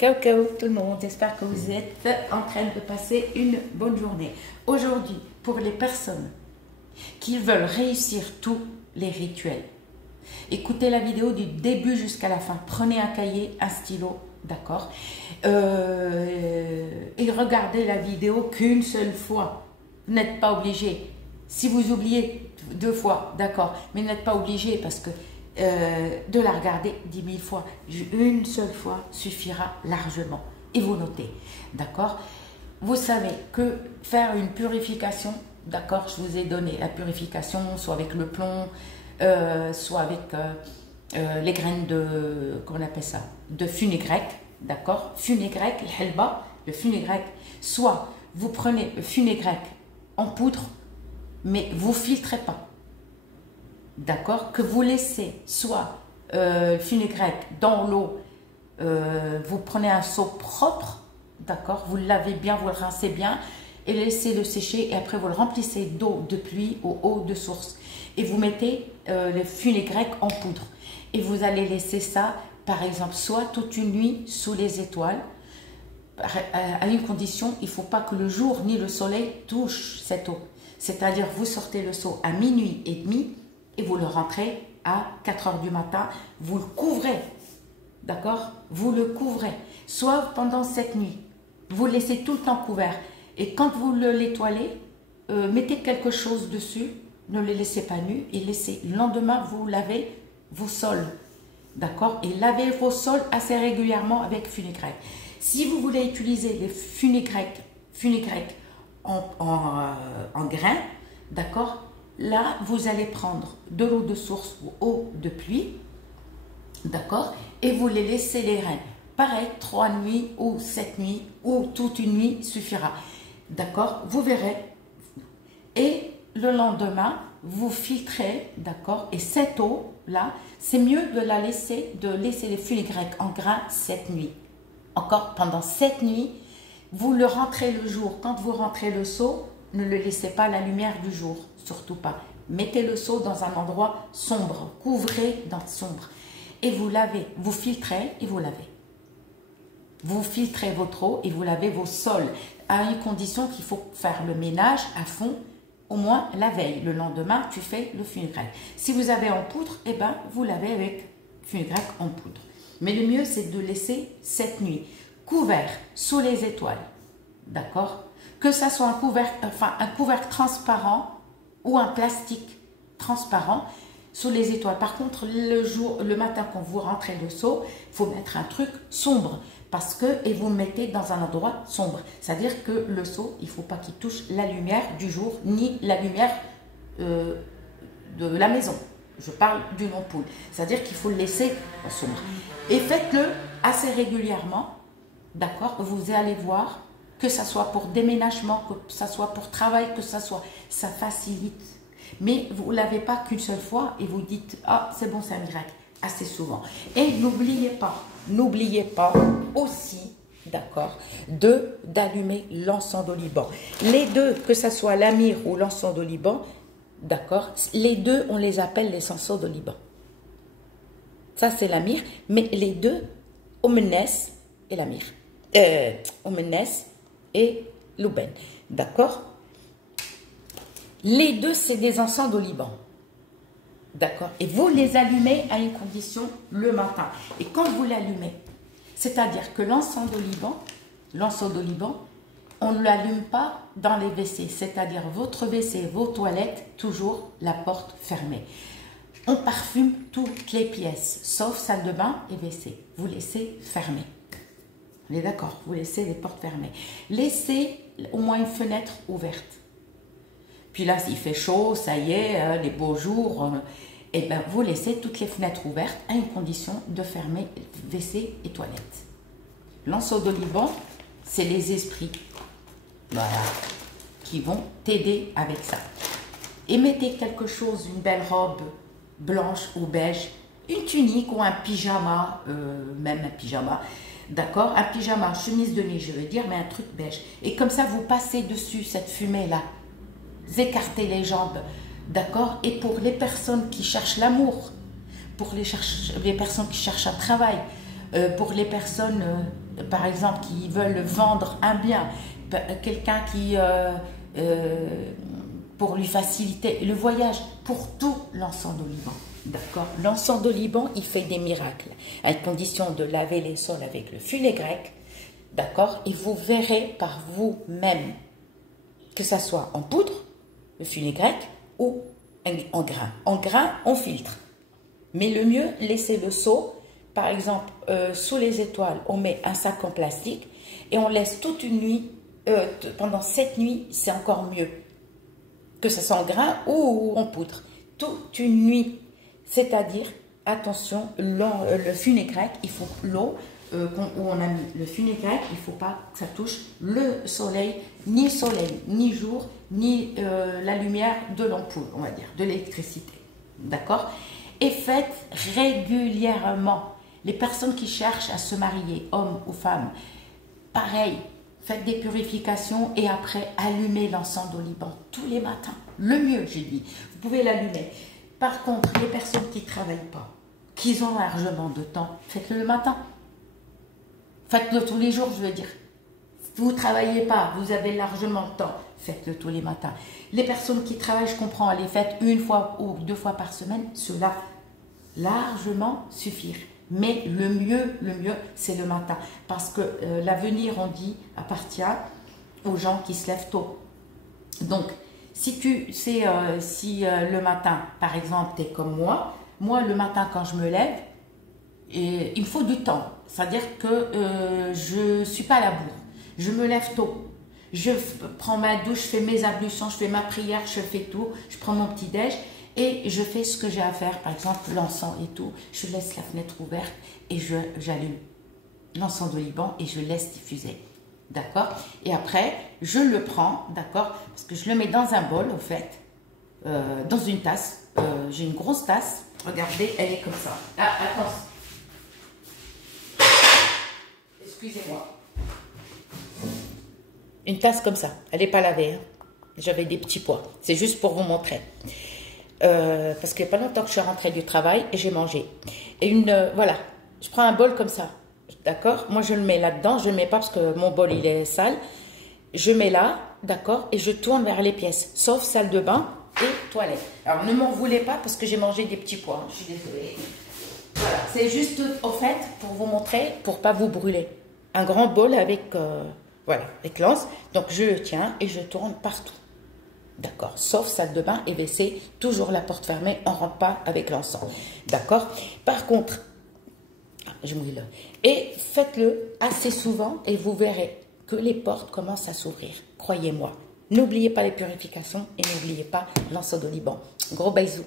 Ciao tout le monde, j'espère que vous êtes en train de passer une bonne journée. Aujourd'hui, pour les personnes qui veulent réussir tous les rituels, écoutez la vidéo du début jusqu'à la fin. Prenez un cahier, un stylo, d'accord, et regardez la vidéo qu'une seule fois. Vous n'êtes pas obligé. Si vous oubliez 2 fois, d'accord, mais vous n'êtes pas obligé parce que de la regarder 10 000 fois. Une seule fois suffira largement. Et vous notez, d'accord. Vous savez que faire une purification, d'accord, je vous ai donné la purification, soit avec le plomb, soit avec les graines de, comment on appelle ça, de fenugrec, d'accord, fenugrec, le helba, le fenugrec, soit vous prenez le fenugrec en poudre, mais vous filtrez pas. D'accord, que vous laissez soit le fenugrec dans l'eau, vous prenez un seau propre, d'accord, vous le lavez bien, vous le rincez bien et laissez le sécher et après vous le remplissez d'eau de pluie ou eau de source et vous mettez le fenugrec en poudre et vous allez laisser ça par exemple soit toute une nuit sous les étoiles à une condition, il ne faut pas que le jour ni le soleil touchent cette eau, c'est-à-dire vous sortez le seau à minuit et demi et vous le rentrez à 4 h du matin, vous le couvrez, d'accord, vous le couvrez, soit pendant cette nuit, vous le laissez tout le temps couvert, et quand vous l'étoilez, mettez quelque chose dessus, ne le laissez pas nu, et laissez, le lendemain vous lavez vos sols, d'accord, et lavez vos sols assez régulièrement avec fenugrec. Si vous voulez utiliser les fenugrec en grains, d'accord, là, vous allez prendre de l'eau de source ou eau de pluie, d'accord, et vous les laissez les graines. Pareil, 3 nuits ou 7 nuits ou toute une nuit suffira, d'accord, vous verrez. Et le lendemain, vous filtrez, d'accord, et cette eau-là, c'est mieux de laisser les fenugrec en grains 7 nuits. Encore pendant 7 nuits, vous le rentrez le jour. Quand vous rentrez le seau, ne le laissez pas à la lumière du jour, surtout pas. Mettez le seau dans un endroit sombre, couvrez dans sombre. Et vous lavez, vous filtrez et vous lavez. Vous filtrez votre eau et vous lavez vos sols. À une condition qu'il faut faire le ménage à fond, au moins la veille. Le lendemain, tu fais le fenugrec. Si vous avez en poudre, eh ben, vous lavez avec fenugrec en poudre. Mais le mieux, c'est de laisser cette nuit couvert sous les étoiles. D'accord? Que ça soit un couvercle transparent ou un plastique transparent sous les étoiles. Par contre, le matin, quand vous rentrez le seau, il faut mettre un truc sombre parce que, et vous le mettez dans un endroit sombre. C'est-à-dire que le seau, il ne faut pas qu'il touche la lumière du jour ni la lumière de la maison. Je parle d'une ampoule. C'est-à-dire qu'il faut le laisser sombre. Et faites-le assez régulièrement. D'accord? Vous allez voir que ça soit pour déménagement, que ça soit pour travail, que ça soit, ça facilite. Mais vous ne l'avez pas qu'une seule fois et vous dites, ah, c'est bon, c'est un miracle, assez souvent. Et n'oubliez pas aussi, d'accord, d'allumer l'encens d'oliban. Les deux, que ça soit l'amir ou l'encens d'oliban, d'accord, les deux, on les appelle les encens d'oliban. Ça, c'est l'amir, mais les deux, Omenes et l'amir. Omenes et Louben, d'accord. Les deux, c'est des encens d'oliban, d'accord. Et vous les allumez à une condition le matin. Et quand vous l'allumez, c'est-à-dire que l'encens d'oliban, on ne l'allume pas dans les WC, c'est-à-dire votre WC, vos toilettes, toujours la porte fermée. On parfume toutes les pièces, sauf salle de bain et WC. Vous laissez fermer. On est d'accord, vous laissez les portes fermées. Laissez au moins une fenêtre ouverte. Puis là, s'il fait chaud, ça y est, les beaux jours, et ben vous laissez toutes les fenêtres ouvertes à une condition de fermer WC et toilettes. L'encens d'oliban, c'est les esprits, voilà, qui vont t'aider avec ça. Et mettez quelque chose, une belle robe blanche ou beige, une tunique ou un pyjama, même un pyjama, d'accord, un pyjama, chemise de nuit, je veux dire, mais un truc beige. Et comme ça, vous passez dessus cette fumée-là. Vous écartez les jambes, d'accord. Et pour les personnes qui cherchent l'amour, pour les personnes qui cherchent un travail, pour les personnes, par exemple, qui veulent vendre un bien, quelqu'un qui, pour lui faciliter le voyage, pour tout l'encens d'oliban. D'accord? L'encens d'oliban, il fait des miracles, à condition de laver les sols avec le funégrec. D'accord? Et vous verrez par vous-même, que ça soit en poudre, le funégrec, ou en grain. En grain, on filtre. Mais le mieux, laissez le seau. Par exemple, sous les étoiles, on met un sac en plastique et on laisse toute une nuit, pendant 7 nuits, c'est encore mieux. Que ce soit en grain ou en poudre. Toute une nuit. C'est-à-dire, attention, le funégrec, il faut l'eau où on a mis le funégrec, il ne faut pas que ça touche le soleil, ni jour, ni la lumière de l'ampoule, on va dire, de l'électricité. D'accord? Et faites régulièrement. Les personnes qui cherchent à se marier, hommes ou femmes, pareil, faites des purifications et après, allumez l'encens d'oliban tous les matins. Le mieux, j'ai dit, vous pouvez l'allumer. Par contre, les personnes qui ne travaillent pas, qui ont largement de temps, faites-le le matin. Faites-le tous les jours, je veux dire. Si vous ne travaillez pas, vous avez largement de temps, faites-le tous les matins. Les personnes qui travaillent, je comprends, les faites 1 fois ou 2 fois par semaine, cela largement suffire. Mais le mieux, c'est le matin. Parce que l'avenir, on dit, appartient aux gens qui se lèvent tôt. Donc, si tu sais, le matin, par exemple, tu es comme moi le matin quand je me lève, il me faut du temps. C'est-à-dire que je ne suis pas à la bourre. Je me lève tôt. Je prends ma douche, je fais mes ablutions, je fais ma prière, je fais tout. Je prends mon petit-déj et je fais ce que j'ai à faire. Par exemple, l'encens et tout. Je laisse la fenêtre ouverte et j'allume l'encens d'oliban et je laisse diffuser. D'accord? Et après, je le prends, d'accord? Parce que je le mets dans un bol, au fait, dans une tasse. J'ai une grosse tasse. Regardez, elle est comme ça. Ah, attention. Excusez-moi. Une tasse comme ça. Elle n'est pas lavée. Hein. J'avais des petits pois. C'est juste pour vous montrer. Parce qu'il n'y a pas longtemps que je suis rentrée du travail et j'ai mangé. Et voilà. Je prends un bol comme ça. D'accord? Moi, je le mets là-dedans. Je ne le mets pas parce que mon bol, il est sale. Je mets là, d'accord? Et je tourne vers les pièces. Sauf salle de bain et toilette. Alors, ne m'en voulez pas parce que j'ai mangé des petits pois. Je suis désolée. Voilà. C'est juste, au fait, pour vous montrer, pour ne pas vous brûler. Un grand bol avec, voilà, avec l'anse. Donc, je le tiens et je tourne partout. D'accord? Sauf salle de bain et WC. Toujours la porte fermée. On ne rentre pas avec l'encens. D'accord? Par contre, je mouille là. Et faites-le assez souvent et vous verrez que les portes commencent à s'ouvrir. Croyez-moi. N'oubliez pas les purifications et n'oubliez pas l'encens d'oliban. Gros bisous.